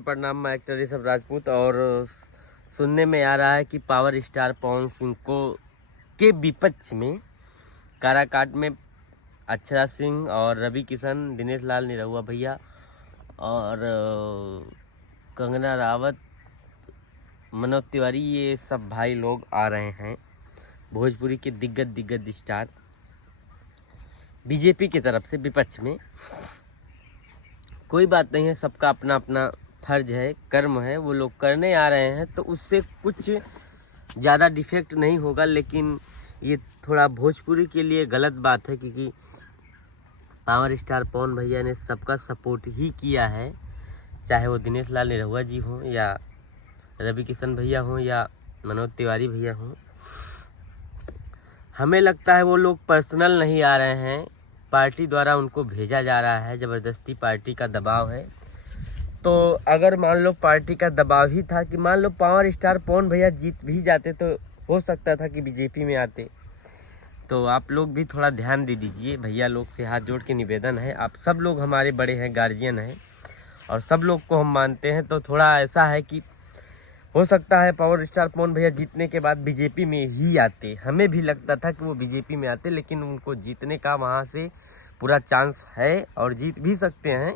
प्रणाम, मैं एक्टर ऋषभ राजपूत। और सुनने में आ रहा है कि पावर स्टार पवन सिंह को के विपक्ष में काराकाट में अक्षरा सिंह और रवि किशन, दिनेश लाल निरहुआ भैया और कंगना रावत, मनोज तिवारी, ये सब भाई लोग आ रहे हैं। भोजपुरी के दिग्गज स्टार बीजेपी की तरफ से विपक्ष में। कोई बात नहीं है, सबका अपना अपना फर्ज है, कर्म है, वो लोग करने आ रहे हैं तो उससे कुछ ज़्यादा डिफेक्ट नहीं होगा। लेकिन ये थोड़ा भोजपुरी के लिए गलत बात है, क्योंकि पावर स्टार पवन भैया ने सबका सपोर्ट ही किया है, चाहे वो दिनेश लाल निरहुआ जी हों या रवि किशन भैया हों या मनोज तिवारी भैया हों। हमें लगता है वो लोग पर्सनल नहीं आ रहे हैं, पार्टी द्वारा उनको भेजा जा रहा है, ज़बरदस्ती पार्टी का दबाव है। तो अगर मान लो पार्टी का दबाव ही था कि मान लो पावर स्टार पवन भैया जीत भी जाते तो हो सकता था कि बीजेपी में आते। तो आप लोग भी थोड़ा ध्यान दे दीजिए, भैया लोग से हाथ जोड़ के निवेदन है। आप सब लोग हमारे बड़े हैं, गार्जियन हैं और सब लोग को हम मानते हैं। तो थोड़ा ऐसा है कि हो सकता है पावर स्टार पवन भैया जीतने के बाद बीजेपी में ही आते। हमें भी लगता था कि वो बीजेपी में आते, लेकिन उनको जीतने का वहाँ से पूरा चांस है और जीत भी सकते हैं।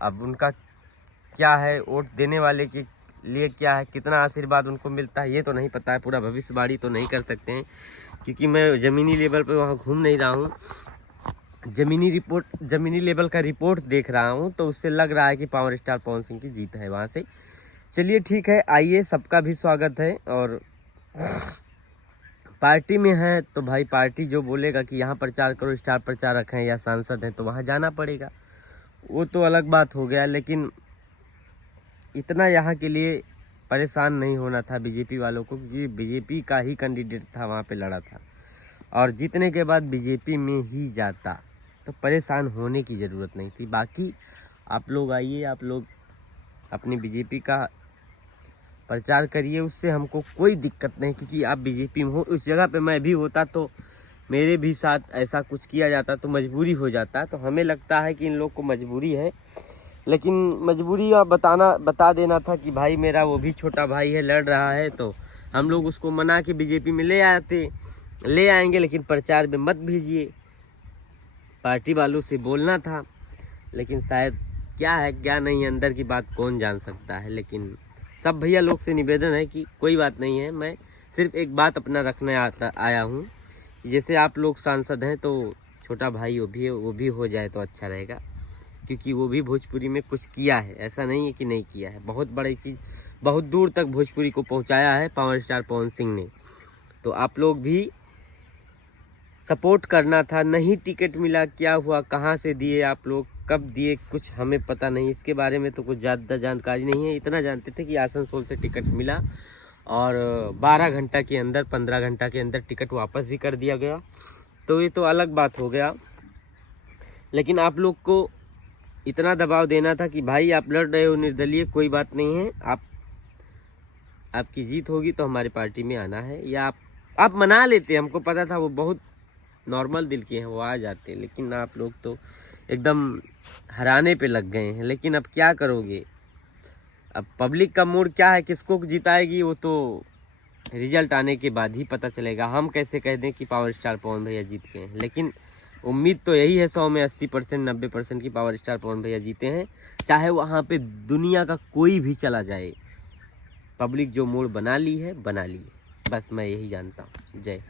अब उनका क्या है, वोट देने वाले के लिए क्या है, कितना आशीर्वाद उनको मिलता है ये तो नहीं पता है, पूरा भविष्यवाणी तो नहीं कर सकते हैं, क्योंकि मैं ज़मीनी लेवल पे वहाँ घूम नहीं रहा हूँ। ज़मीनी लेवल का रिपोर्ट देख रहा हूँ, तो उससे लग रहा है कि पावर स्टार पवन सिंह की जीत है वहाँ से। चलिए ठीक है, आइए, सबका भी स्वागत है। और पार्टी में है तो भाई पार्टी जो बोलेगा कि यहाँ प्रचार करो, स्टार प्रचारक हैं या सांसद हैं, तो वहाँ जाना पड़ेगा, वो तो अलग बात हो गया। लेकिन इतना यहाँ के लिए परेशान नहीं होना था बीजेपी वालों को, क्योंकि बीजेपी का ही कैंडिडेट था, वहाँ पे लड़ा था और जीतने के बाद बीजेपी में ही जाता, तो परेशान होने की ज़रूरत नहीं थी। बाकी आप लोग आइए, आप लोग अपनी बीजेपी का प्रचार करिए, उससे हमको कोई दिक्कत नहीं, क्योंकि आप बीजेपी में हो। उस जगह पे मैं भी होता तो मेरे भी साथ ऐसा कुछ किया जाता तो मजबूरी हो जाता। तो हमें लगता है कि इन लोग को मजबूरी है, लेकिन मजबूरी बता देना था कि भाई मेरा वो भी छोटा भाई है, लड़ रहा है, तो हम लोग उसको मना के बीजेपी में ले आएंगे, लेकिन प्रचार में मत भेजिए। पार्टी वालों से बोलना था, लेकिन शायद क्या है क्या नहीं, अंदर की बात कौन जान सकता है। लेकिन सब भैया लोग से निवेदन है कि कोई बात नहीं है, मैं सिर्फ एक बात अपना रखने आया हूँ। जैसे आप लोग सांसद हैं तो छोटा भाई वो भी हो जाए तो अच्छा रहेगा, क्योंकि वो भी भोजपुरी में कुछ किया है, ऐसा नहीं है कि नहीं किया है। बहुत बड़ी चीज़, बहुत दूर तक भोजपुरी को पहुंचाया है पावर स्टार पवन सिंह ने। तो आप लोग भी सपोर्ट करना था। नहीं टिकट मिला, क्या हुआ, कहाँ से दिए आप लोग, कब दिए, कुछ हमें पता नहीं, इसके बारे में तो कुछ ज़्यादा जानकारी नहीं है। इतना जानते थे कि आसनसोल से टिकट मिला और 12 घंटा के अंदर, 15 घंटा के अंदर टिकट वापस भी कर दिया गया, तो ये तो अलग बात हो गया। लेकिन आप लोग को इतना दबाव देना था कि भाई आप लड़ रहे हो निर्दलीय, कोई बात नहीं है, आपकी जीत होगी तो हमारी पार्टी में आना है, या आप मना लेते। हमको पता था वो बहुत नॉर्मल दिल के हैं, वो आ जाते। लेकिन आप लोग तो एकदम हराने पे लग गए हैं। लेकिन अब क्या करोगे, अब पब्लिक का मूड क्या है, किसको जिताएगी, वो तो रिजल्ट आने के बाद ही पता चलेगा। हम कैसे कह दें कि पावर स्टार पवन भैया जीत गए हैं, लेकिन उम्मीद तो यही है 100 में 80%, 90% की पावर स्टार पवन भैया जीते हैं, चाहे वहाँ पे दुनिया का कोई भी चला जाए। पब्लिक जो मूड बना ली है, बस मैं यही जानता हूँ। जय।